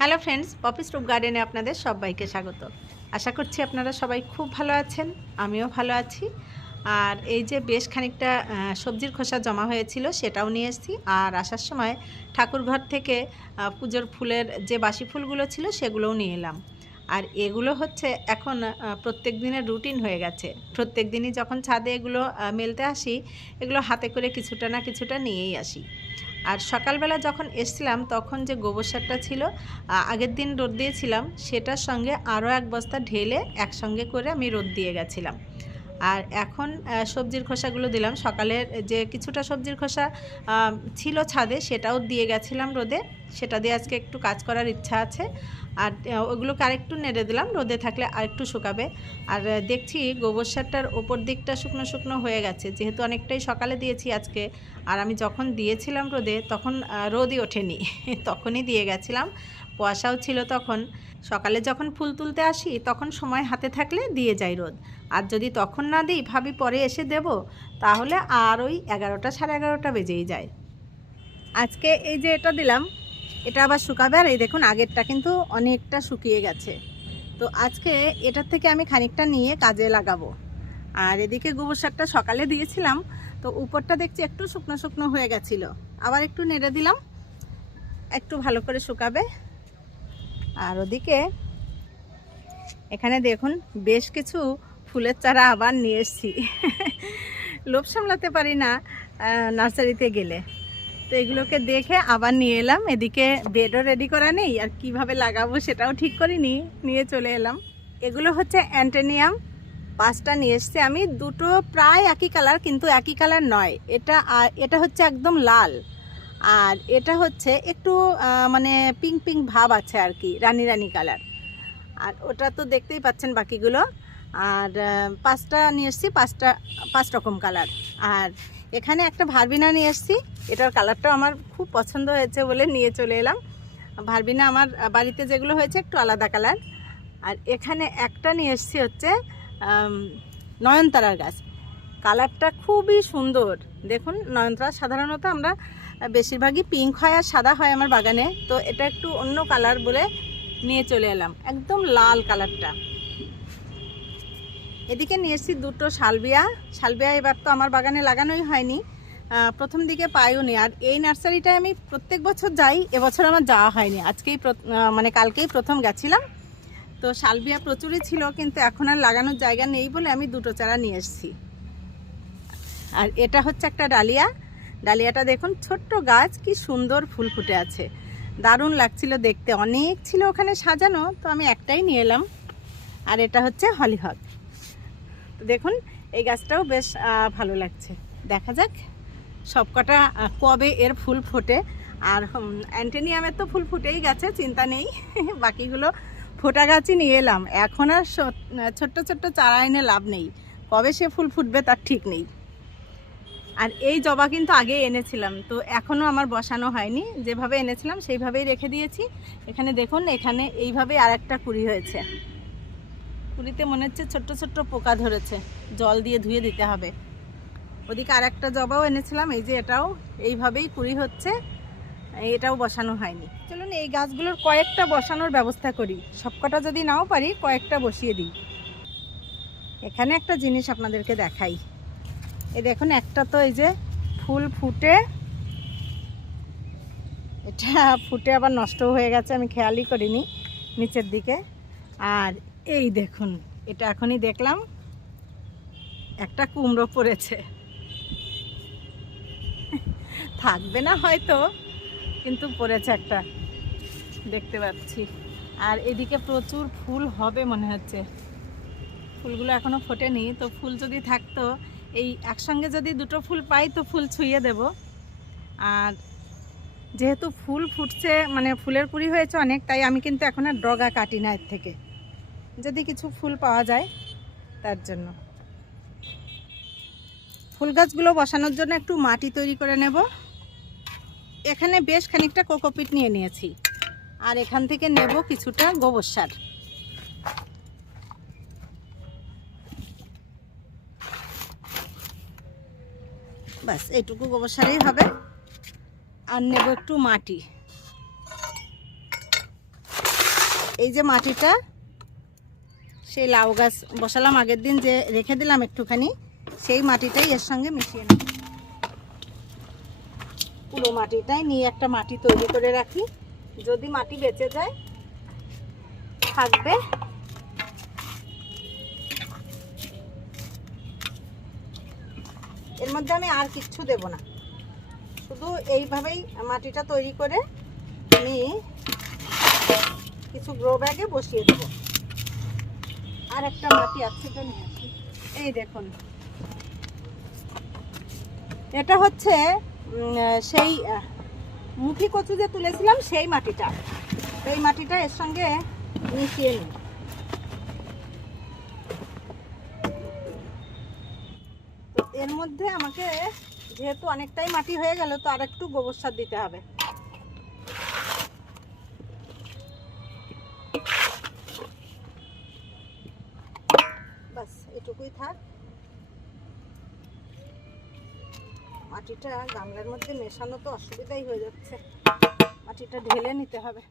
Hello friends poppy stoop গার্ডেনে আপনাদের সবাইকে স্বাগত। আশা করছি আপনারা সবাই খুব ভালো আছেন, আমিও ভালো আছি। আর এই যে বেশ খানিকটা সবজির খোসা জমা হয়েছিল সেটাও নিয়ে এসেছি। আর আসার সময় ঠাকুরঘর থেকে পুজোর ফুলের যে বাসি ফুলগুলো ছিল সেগুলোও নিয়ে এলাম। আর এগুলো হচ্ছে এখন প্রত্যেক দিনের রুটিন হয়ে গেছে। প্রত্যেক দিনই যখন ছাদে এগুলো মেলতে আসি, এগুলো হাতে করে কিছুটা না কিছুটা নিয়েই আসি। আর সকালবেলা যখন এসছিলাম, তখন যে গোবর সারটা ছিল আগের দিন রোদ দিয়েছিলাম, সেটার সঙ্গে আরও এক বস্তা ঢেলে একসঙ্গে করে আমি রোদ দিয়ে গেছিলাম। আর এখন সবজির খোসাগুলো দিলাম। সকালের যে কিছুটা সবজির খোসা ছিল ছাদে, সেটাও দিয়ে গেছিলাম রোদে। সেটা দিয়ে আজকে একটু কাজ করার ইচ্ছা আছে। আর ওগুলোকে আরেকটু নেড়ে দিলাম। রোদে থাকলে আরেকটু শুকাবে। আর দেখছি গোবর সারটার ওপর দিকটা শুকনো শুকনো হয়ে গেছে। যেহেতু অনেকটাই সকালে দিয়েছি আজকে, আর আমি যখন দিয়েছিলাম রোদে, তখন রোদই ওঠেনি। তখনই দিয়ে গেছিলাম। কুয়াশাও ছিল তখন। সকালে যখন ফুল তুলতে আসি, তখন সময় হাতে থাকলে দিয়ে যাই রোদ। আর যদি তখন না দিই, ভাবি পরে এসে দেব, তাহলে আর ওই এগারোটা সাড়ে এগারোটা বেজেই যায়। আজকে এই যে এটা দিলাম, এটা আবার শুকাবে। আর এই দেখুন, আগেরটা কিন্তু অনেকটা শুকিয়ে গেছে। তো আজকে এটার থেকে আমি খানিকটা নিয়ে কাজে লাগাবো। আর এদিকে গোবর সারটা সকালে দিয়েছিলাম, তো উপরটা দেখছি একটু শুকনো শুকনো হয়ে গেছিল। আবার একটু নেড়ে দিলাম, একটু ভালো করে শুকাবে। আর ওদিকে এখানে দেখুন বেশ কিছু ফুলের চারা আবার নিয়ে এসছি। লোভ সামলাতে পারি না নার্সারিতে গেলে। তো এগুলোকে দেখে আবার নিয়ে এলাম। এদিকে বেডও রেডি করা নেই, আর কীভাবে লাগাবো সেটাও ঠিক করিনি, নিয়ে চলে এলাম। এগুলো হচ্ছে অ্যান্টেনিয়াম, পাঁচটা নিয়ে এসছি আমি। দুটো প্রায় একই কালার কিন্তু একই কালার নয়। এটা এটা হচ্ছে একদম লাল। আর এটা হচ্ছে একটু মানে পিঙ্ক পিঙ্ক ভাব আছে আর কি, রানি রানি কালার আর ওটা তো দেখতেই পাচ্ছেন বাকিগুলো। আর পাঁচটা নিয়ে এসছি, পাঁচটা, পাঁচ রকম কালার আর এখানে একটা ভারবিনা নিয়ে এসছি, এটার কালারটা আমার খুব পছন্দ হয়েছে বলে নিয়ে চলে এলাম। ভারবিনা আমার বাড়িতে যেগুলো হয়েছে একটু আলাদা কালার আর এখানে একটা নিয়ে এসছি হচ্ছে নয়নতারার গাছ। কালারটা খুবই সুন্দর। দেখুন, নয়নতারা সাধারণত আমরা বেশিরভাগই পিঙ্ক হয় আর সাদা হয় আমার বাগানে। তো এটা একটু অন্য কালার বলে নিয়ে চলে এলাম। একদম লাল কালারটা এদিকে নিয়ে এসেছি দুটো শালবিয়া। শালবিয়া এবার তো আমার বাগানে লাগানোই হয়নি। প্রথম দিকে পাইও নি আর এই নার্সারিটায় আমি প্রত্যেক বছর যাই, এবছর আমার যাওয়া হয়নি। আজকেই মানে কালকেই প্রথম গেছিলাম। তো শালবিয়া প্রচুরই ছিল, কিন্তু এখন আর লাগানোর জায়গা নেই বলে আমি দুটো চারা নিয়ে এসেছি। আর এটা হচ্ছে একটা ডালিয়া। ডালিয়াটা দেখুন, ছোট্ট গাছ, কি সুন্দর ফুল ফুটে আছে। দারুণ লাগছিল দেখতে, অনেক ছিল ওখানে সাজানো, তো আমি একটাই নিয়ে এলাম, আর এটা হচ্ছে হলিহক তো দেখুন, এই গাছটাও বেশ ভালো লাগছে। দেখা যাক, সবকটা কবে এর ফুল ফোটে। আর অ্যান্টেনিয়ামের তো ফুল ফুটেই গেছে, চিন্তা নেই, বাকিগুলো ফোটা গাছই নিয়ে এলাম। এখন আর ছোট্ট ছোট্ট চারা এনে লাভ নেই। কবে সে ফুল ফুটবে তার ঠিক নেই। আর এই জবা কিন্তু আগে এনেছিলাম। তো এখনও আমার বসানো হয়নি। যেভাবে এনেছিলাম সেইভাবেই রেখে দিয়েছি। এখানে দেখুন, এখানে এইভাবে আর একটা কুড়ি হয়েছে। কুড়িতে মনে হচ্ছে ছোট্ট ছোট্ট পোকা ধরেছে। জল দিয়ে ধুয়ে দিতে হবে। ওদিকে আর একটা জবাও এনেছিলাম। এই যে এটাও এইভাবেই কুড়ি হচ্ছে। এটাও বসানো হয়নি। চলুন, এই গাছগুলোর কয়েকটা বসানোর ব্যবস্থা করি। সবকটা যদি নাও পারি, কয়েকটা বসিয়ে দিই। এখানে একটা জিনিস আপনাদেরকে দেখাই। এই দেখুন, একটা তো এই যে ফুল ফুটে। এটা ফুটে আবার নষ্ট হয়ে গেছে, আমি খেয়ালই করিনি নিচের দিকে। আর এই দেখুন, এটা এখনই দেখলাম, একটা কুমড়ো পড়েছে। থাকবে না হয়তো, কিন্তু পড়েছে একটা, দেখতে পাচ্ছি। আর এদিকে প্রচুর ফুল হবে মনে হচ্ছে। ফুলগুলো এখনও ফোটেনি, তো ফুল যদি থাকতো এই একসঙ্গে যদি দুটো ফুল পাই তো ফুল ছুঁয়ে দেব। আর যেহেতু ফুল ফুটছে মানে ফুলের কুড়ি হয়েছে অনেক, তাই আমি কিন্তু এখন আর ডগা কাটি না এর থেকে। যদি কিছু ফুল পাওয়া যায় তার জন্য। ফুল গাছগুলো বসানোর জন্য একটু মাটি তৈরি করে নেব। এখানে বেশ খানিকটা কোকোপিট নিয়ে নিয়েছি। আর এখান থেকে নেব কিছুটা গোবর সার। ব্যাস এইটুকু গোবর সারই হবে। আর নেব একটু মাটি। এই যে মাটিটা, সেই লাউ গাছ বসালাম আগের দিন যে রেখে দিলাম একটুখানি, সেই মাটিটাই এর সঙ্গে মিশিয়ে নিই পুরো মাটিটাই নিয়ে একটা মাটি তৈরি করে রাখি। যদি মাটি বেঁচে যায়, থাকবে। এর মধ্যে আমি আর কিচ্ছু দেব না। শুধু এইভাবেই মাটিটা তৈরি করে আমি কিছু গ্রো ব্যাগে বসিয়ে দেব। আর একটা মাটি আছে তো নিয়ে এই দেখুন। এটা হচ্ছে সেই মুখি কচু যে তুলেছিলাম সেই মাটিটা। এই মাটিটা এর সঙ্গে মিশিয়ে নিই। এর মধ্যে আমাকে যেহেতু অনেকটাই মাটি হয়ে গেল, তো আর একটু গোবর সার দিতে হবে। বাস, এটুকুই থাক। মাটিটা গামলার মধ্যে মেশানো তো অসুবিধাই হয়ে যাচ্ছে। মাটিটা ঢেলে নিতে হবে।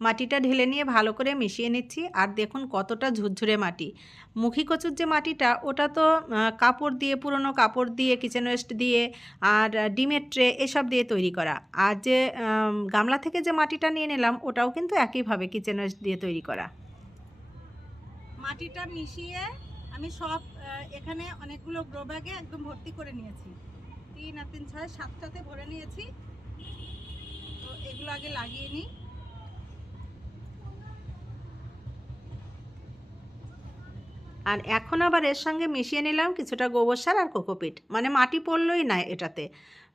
মাটিটা ঢেলে নিয়ে ভালো করে মিশিয়ে নিচ্ছি। আর দেখুন কতটা ঝুরঝুরে মাটি। মুখী কচুর যে মাটিটা, ওটা তো কাপড় দিয়ে, পুরনো কাপড় দিয়ে কিচেন ওয়েস্ট দিয়ে, আর ডিমের ট্রে এসব দিয়ে তৈরি করা। আর যে গামলা থেকে যে মাটিটা নিয়ে নিলাম, ওটাও কিন্তু একইভাবে কিচেন ওয়েস্ট দিয়ে তৈরি করা। মাটিটা মিশিয়ে আমি সব এখানে অনেকগুলো গ্রো ব্যাগে একদম ভর্তি করে নিয়েছি। তিন আর তিন ছয়, সাতটাতে ভরে নিয়েছি। তো এগুলো আগে লাগিয়ে নিই। আর এখন আবার এর সঙ্গে মিশিয়ে নিলাম কিছুটা গোবর সার আর কোকোপিট। মানে মাটি পড়লই না এটাতে।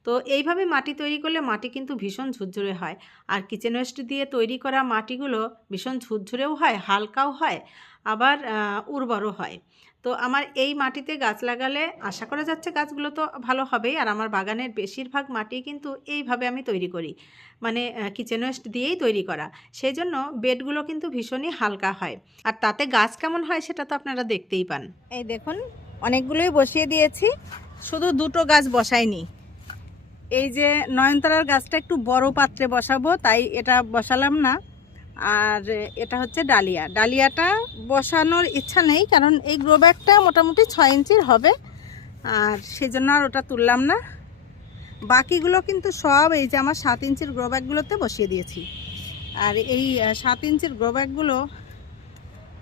তো এইভাবে মাটি তৈরি করলে মাটি কিন্তু ভীষণ ঝুরঝুরে হয়। আর কিচেন ওয়েস্ট দিয়ে তৈরি করা মাটিগুলো ভীষণ ঝুরঝুরেও হয়, হালকাও হয়, আবার উর্বরও হয়। তো আমার এই মাটিতে গাছ লাগালে আশা করা যাচ্ছে গাছগুলো তো ভালো হবেই। আর আমার বাগানের বেশিরভাগ মাটি কিন্তু এইভাবে আমি তৈরি করি। মানে কিচেন ওয়েস্ট দিয়েই তৈরি করা। সেই জন্য বেডগুলো কিন্তু ভীষণই হালকা হয়। আর তাতে গাছ কেমন হয় সেটা তো আপনারা দেখতেই পান। এই দেখুন, অনেকগুলোই বসিয়ে দিয়েছি। শুধু দুটো গাছ বসাইনি। এই যে নয়নতারার গাছটা একটু বড় পাত্রে বসাবো, তাই এটা বসালাম না। আর এটা হচ্ছে ডালিয়া। ডালিয়াটা বসানোর ইচ্ছা নেই, কারণ এই গ্রো ব্যাগটা মোটামুটি ছয় ইঞ্চির হবে। আর সেই জন্য আর ওটা তুললাম না। বাকিগুলো কিন্তু সব এই যে আমার সাত ইঞ্চির গ্রো ব্যাগগুলোতে বসিয়ে দিয়েছি। আর এই সাত ইঞ্চির গ্রো ব্যাগগুলো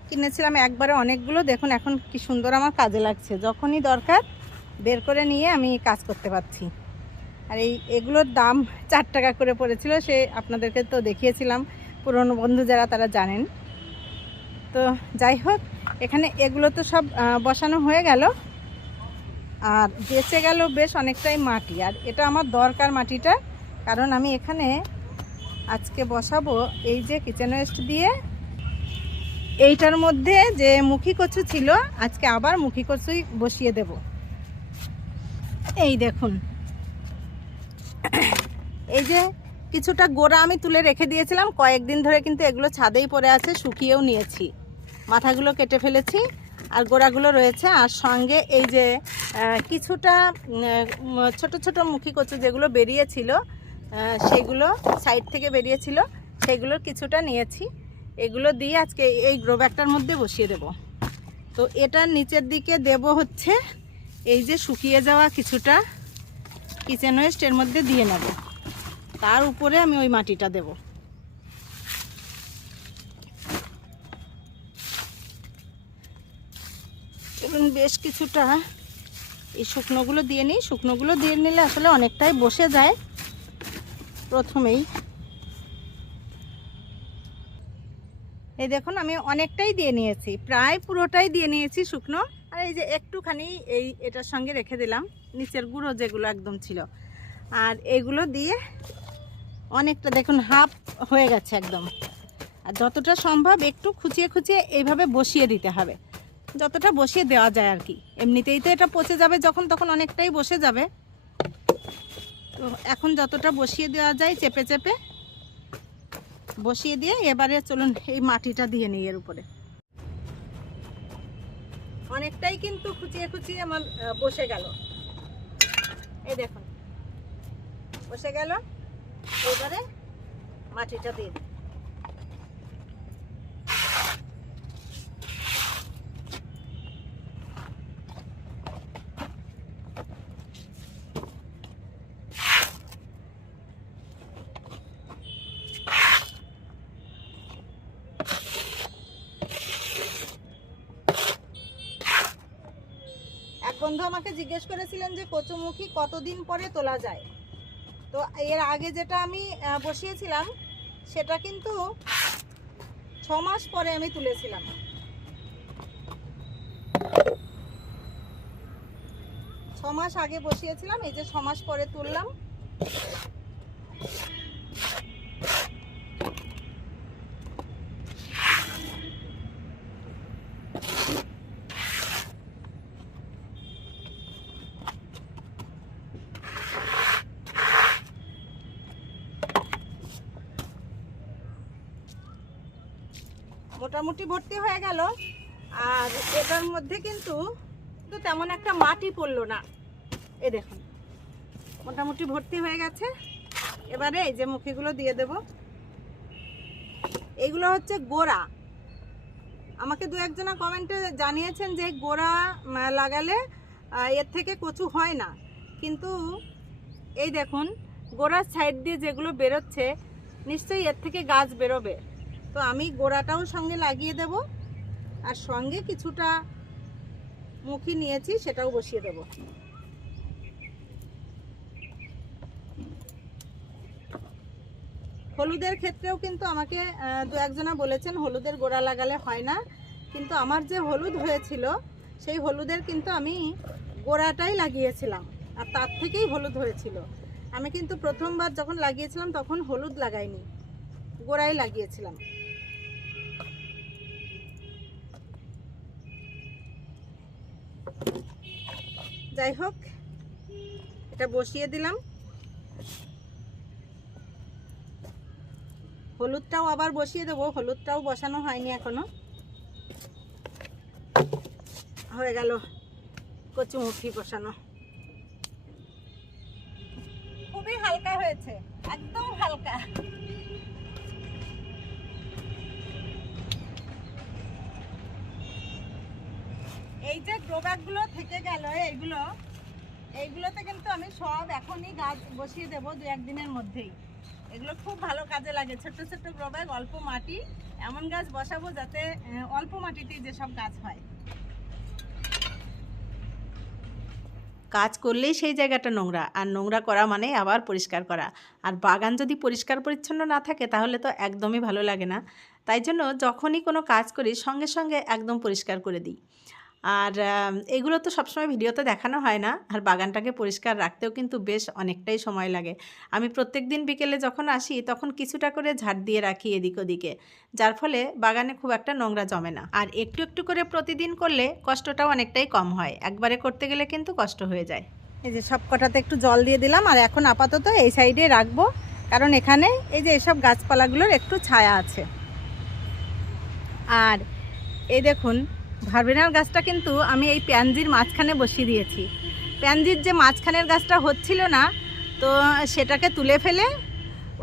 কিনেছিলাম একবারে অনেকগুলো। দেখুন এখন কি সুন্দর আমার কাজে লাগছে। যখনই দরকার বের করে নিয়ে আমি কাজ করতে পারছি। আর এই, এগুলোর দাম চার টাকা করে পড়েছিল, সে আপনাদেরকে তো দেখিয়েছিলাম। পুরনো বন্ধু যারা, তারা জানেন। তো যাই হোক, এখানে এগুলো তো সব বসানো হয়ে গেল। আর বেঁচে গেল বেশ অনেকটাই মাটি। আর এটা আমার দরকার মাটিটা, কারণ আমি এখানে আজকে বসাবো এই যে কিচেন ওয়েস্ট দিয়ে। এইটার মধ্যে যে মুখী কচু ছিল, আজকে আবার মুখী কচুই বসিয়ে দেব। এই দেখুন। এই যে কিছুটা গোড়া আমি তুলে রেখে দিয়েছিলাম। কয়েকদিন ধরে কিন্তু এগুলো ছাদেই পড়ে আছে, শুকিয়েও নিয়েছি। মাথাগুলো কেটে ফেলেছি আর গোড়াগুলো রয়েছে। আর সঙ্গে এই যে কিছুটা ছোট ছোট মুখী কচু যেগুলো বেরিয়েছিল সেগুলো সাইড থেকে বেরিয়েছিল সেগুলোর কিছুটা নিয়েছি। এগুলো দিয়ে আজকে এই গ্রো ব্যাগটার মধ্যে বসিয়ে দেব। তো এটার নিচের দিকে দেব হচ্ছে, এই যে শুকিয়ে যাওয়া কিছুটা কিচেন ওয়েস্ট এর মধ্যে দিয়ে নেব। তার উপরে আমি ওই মাটিটা দেব। এবং বেশ কিছুটা এই শুকনোগুলো দিয়ে নিই। শুকনোগুলো দিয়ে নিলে আসলে অনেকটাই বসে যায় প্রথমেই। এই দেখুন, আমি অনেকটাই দিয়ে নিয়েছি। প্রায় পুরোটাই দিয়ে নিয়েছি শুকনো। আর এই যে একটুখানি এই এটার সঙ্গে রেখে দিলাম, নিচের গুঁড়ো যেগুলো একদম ছিল। আর এগুলো দিয়ে অনেকটা দেখুন, হাফ হয়ে গেছে একদম। আর যতটা সম্ভব একটু খুঁচিয়ে খুঁচিয়ে এইভাবে বসিয়ে দিতে হবে। যতটা বসিয়ে দেওয়া যায় আর কি। এমনিতেই তো এটা পচে যাবে যখন তখন অনেকটাই বসে যাবে। তো এখন যতটা বসিয়ে দেওয়া যায় চেপে চেপে বসিয়ে দিয়ে এবারে চলুন এই মাটিটা দিয়ে নিই এর উপরে। অনেকটাই কিন্তু খুচিয়ে খুচিয়ে আমার বসে গেল। এই দেখুন, বসে গেল। এবারে মাটিটা দিয়ে দিই। বন্ধু আমাকে জিজ্ঞেস করেছিলেন যে কচুমুখী কতদিন পরে তোলা যায়? তো এর আগে যেটা আমি বসিয়েছিলাম, সেটা কিন্তু ছ মাস পরে আমি তুলেছিলাম। ছ মাস আগে বসিয়েছিলাম, এই যে ছ মাস পরে তুললাম। মোটামুটি ভর্তি হয়ে গেল। আর এটার মধ্যে কিন্তু তো তেমন একটা মাটি পড়ল না। এ দেখুন, মোটামুটি ভর্তি হয়ে গেছে। এবারে এই যে মুখিগুলো দিয়ে দেব। এইগুলো হচ্ছে গোড়া। আমাকে দু একজনা কমেন্টে জানিয়েছেন যে গোড়া লাগালে এর থেকে কচু হয় না। কিন্তু এই দেখুন, গোড়ার সাইড দিয়ে যেগুলো বেরোচ্ছে, নিশ্চয়ই এর থেকে গাছ বেরোবে। তো আমি গোড়াটাও সঙ্গে লাগিয়ে দেব আর সঙ্গে কিছুটা মুখি নিয়েছি, সেটাও বসিয়ে দেব। হলুদের ক্ষেত্রেও কিন্তু আমাকে দু একজনা বলেছেন হলুদের গোড়া লাগালে হয় না, কিন্তু আমার যে হলুদ হয়েছিল, সেই হলুদের কিন্তু আমি গোড়াটাই লাগিয়েছিলাম, আর তার থেকেই হলুদ হয়েছিল। আমি কিন্তু প্রথমবার যখন লাগিয়েছিলাম, তখন হলুদ লাগাইনি, গোড়াই লাগিয়েছিলাম। যাই হোক, এটা বসিয়ে দিলাম। হলুদটাও আবার বসিয়ে দেবো, হলুদটাও বসানো হয়নি এখনও। হয়ে গেল কচুমুখি বসানো। খুবই হালকা হয়েছে, একদম হালকা। এই যে গ্রো থেকে গেল, এইগুলো, এইগুলোতে কিন্তু আমি সব এখনই গাছ বসিয়ে দেবো দু একদিনের মধ্যেই। এগুলো খুব ভালো কাজে লাগে, ছোট্ট ছোট্ট গ্রো ব্যাগ অল্প মাটি, এমন গাছ বসাবো যাতে অল্প মাটিতেই যেসব গাছ হয়। কাজ করলেই সেই জায়গাটা নোংরা, আর নোংরা করা মানে আবার পরিষ্কার করা। আর বাগান যদি পরিষ্কার পরিচ্ছন্ন না থাকে, তাহলে তো একদমই ভালো লাগে না। তাই জন্য যখনই কোনো কাজ করি, সঙ্গে সঙ্গে একদম পরিষ্কার করে দিই। আর এগুলো তো সবসময় ভিডিওতে দেখানো হয় না। আর বাগানটাকে পরিষ্কার রাখতেও কিন্তু বেশ অনেকটাই সময় লাগে। আমি প্রত্যেক দিন বিকেলে যখন আসি, তখন কিছুটা করে ঝাড় দিয়ে রাখি এদিক ওদিকে। যার ফলে বাগানে খুব একটা নোংরা জমে না। আর একটু একটু করে প্রতিদিন করলে কষ্টটাও অনেকটাই কম হয়। একবারে করতে গেলে কিন্তু কষ্ট হয়ে যায়। এই যে সব কটাতে একটু জল দিয়ে দিলাম। আর এখন আপাতত এই সাইডে রাখব। কারণ এখানে এই যে এসব গাছপালাগুলোর একটু ছায়া আছে। আর এই দেখুন ভারবেনার গাছটা কিন্তু আমি এই প্যানজির মাঝখানে বসিয়ে দিয়েছি। প্যানজির যে মাঝখানের গাছটা হচ্ছিল না, তো সেটাকে তুলে ফেলে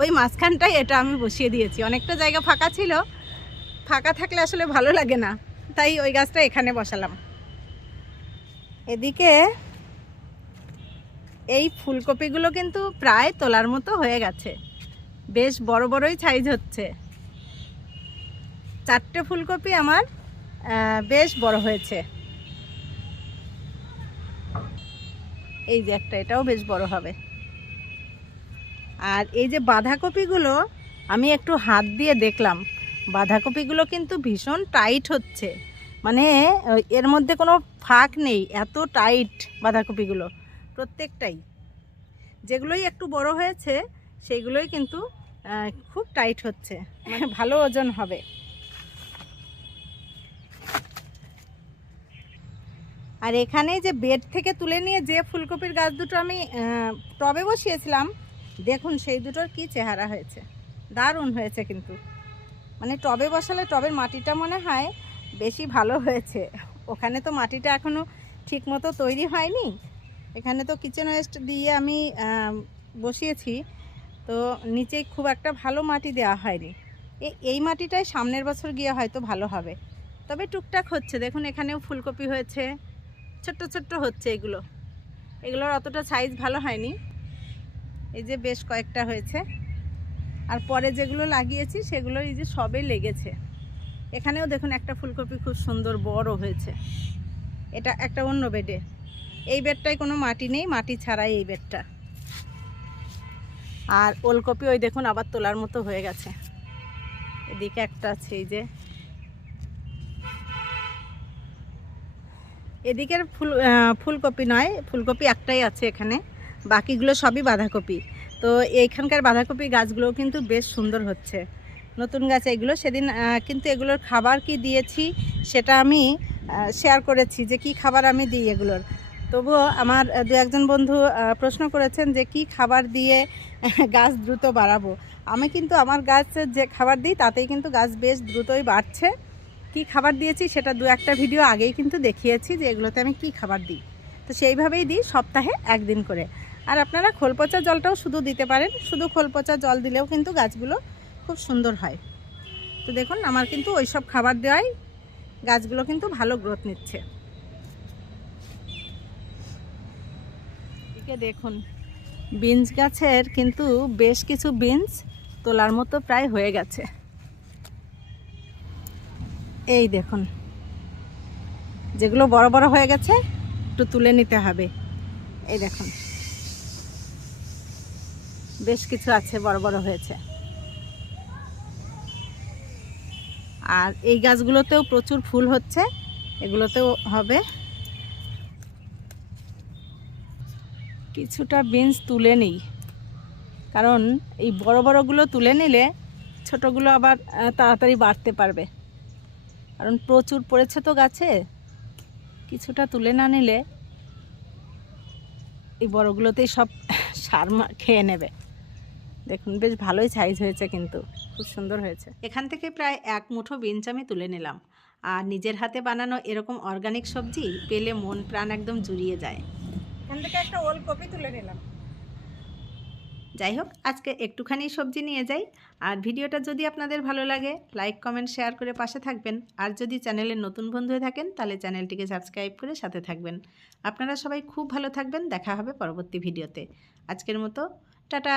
ওই মাঝখানটাই এটা আমি বসিয়ে দিয়েছি। অনেকটা জায়গা ফাঁকা ছিল, ফাঁকা থাকলে আসলে ভালো লাগে না, তাই ওই গাছটা এখানে বসালাম। এদিকে এই ফুলকপিগুলো কিন্তু প্রায় তোলার মতো হয়ে গেছে। বেশ বড় বড়ই সাইজ হচ্ছে। চারটে ফুলকপি আমার বেশ বড় হয়েছে। এই যে একটা, এটাও বেশ বড় হবে। আর এই যে বাঁধাকপিগুলো, আমি একটু হাত দিয়ে দেখলাম। বাঁধাকপিগুলো কিন্তু ভীষণ টাইট হচ্ছে। মানে এর মধ্যে কোনো ফাঁক নেই, এত টাইট বাঁধাকপিগুলো, প্রত্যেকটাই। যেগুলোই একটু বড় হয়েছে, সেইগুলোই কিন্তু খুব টাইট হচ্ছে। মানে ভালো ওজন হবে। আর এখানে যে বেড থেকে তুলে নিয়ে যে ফুলকপির গাছ দুটো আমি টবে বসিয়েছিলাম, দেখুন সেই দুটোর কি চেহারা হয়েছে। দারুণ হয়েছে কিন্তু। মানে টবে বসালে টবের মাটিটা মনে হয় বেশি ভালো হয়েছে। ওখানে তো মাটিটা এখনও ঠিক মতো তৈরি হয়নি। এখানে তো কিচেন ওয়েস্ট দিয়ে আমি বসিয়েছি। তো নিচে খুব একটা ভালো মাটি দেওয়া হয়নি। এই মাটিটাই সামনের বছর গিয়ে হয়তো ভালো হবে। তবে টুকটাক হচ্ছে। দেখুন এখানেও ফুলকপি হয়েছে। ছোট্ট ছোট্ট হচ্ছে এগুলো। এগুলোর অতটা সাইজ ভালো হয়নি। এই যে বেশ কয়েকটা হয়েছে। আর পরে যেগুলো লাগিয়েছি, সেগুলো এই যে সবে লেগেছে। এখানেও দেখুন একটা ফুলকপি খুব সুন্দর বড় হয়েছে। এটা একটা অন্য বেডে এই বেডটায় কোনো মাটি নেই, মাটি ছাড়াই এই বেডটা আর ওলকপি ওই দেখুন আবার তোলার মতো হয়ে গেছে। এদিকে একটা আছে, এই যে এদিকের ফুল ফুলকপি নয়, ফুলকপি একটাই আছে এখানে। বাকিগুলো সবই বাঁধাকপি। তো এইখানকার বাঁধাকপি গাছগুলোও কিন্তু বেশ সুন্দর হচ্ছে। নতুন গাছ এগুলো। সেদিন কিন্তু এগুলোর খাবার কি দিয়েছি সেটা আমি শেয়ার করেছি যে কি খাবার আমি দিই এগুলোর। তবুও আমার দু একজন বন্ধু প্রশ্ন করেছেন যে কি খাবার দিয়ে, গাছ দ্রুত বাড়াবো। আমি কিন্তু আমার গাছ যে খাবার দিই তাতেই কিন্তু গাছ বেশ দ্রুতই বাড়ছে। কি খাবার দিয়েছি সেটা দু একটা ভিডিও আগেই কিন্তু দেখিয়েছি যে এগুলোতে আমি কি খাবার দিই। তো সেইভাবেই দিই সপ্তাহে একদিন করে। আর আপনারা খোল পচা জলটাও শুধু দিতে পারেন। শুধু খোল পচা জল দিলেও কিন্তু গাছগুলো খুব সুন্দর হয়। তো দেখুন, আমার কিন্তু ওই সব খাবার দেওয়াই গাছগুলো কিন্তু ভালো গ্রোথ নিচ্ছে। এদিকে দেখুন বিনস গাছের কিন্তু বেশ কিছু বিনস তোলার মতো প্রায় হয়ে গেছে। এই দেখুন। যেগুলো বড় বড় হয়ে গেছে, একটু তুলে নিতে হবে। এই দেখুন। বেশ কিছু আছে বড় বড় হয়েছে। আর এই গাছগুলোতেও প্রচুর ফুল হচ্ছে। এগুলোতেও হবে। কিছুটা বিনস তুলে নিই। কারণ এই বড় বড়গুলো তুলে নিলে ছোটগুলো আবার তাড়াতাড়ি বাড়তে পারবে। কারণ প্রচুর পড়েছে তো গাছে। কিছুটা তুলে না নিলে এই বড়গুলোতেই সব সার মা- খেয়ে নেবে। দেখুন বেশ ভালোই সাইজ হয়েছে কিন্তু খুব সুন্দর হয়েছে। এখান থেকে প্রায় এক মুঠো বিনস আমি তুলে নিলাম। আর নিজের হাতে বানানো এরকম অর্গানিক সবজি পেলে মন প্রাণ একদম জুড়িয়ে যায়। এখান থেকে একটা ওলকপি তুলে নিলাম। যাই হোক, আজকে একটুখানি সবজি নিয়ে যাই। আর ভিডিওটা যদি আপনাদের ভালো লাগে লাইক কমেন্ট শেয়ার করে পাশে থাকবেন। আর যদি চ্যানেলের নতুন বন্ধু হয়ে থাকেন, তাহলে চ্যানেলটিকে সাবস্ক্রাইব করে সাথে থাকবেন। আপনারা সবাই খুব ভালো থাকবেন, দেখা হবে পরবর্তী ভিডিওতে। আজকের মতো, টাটা!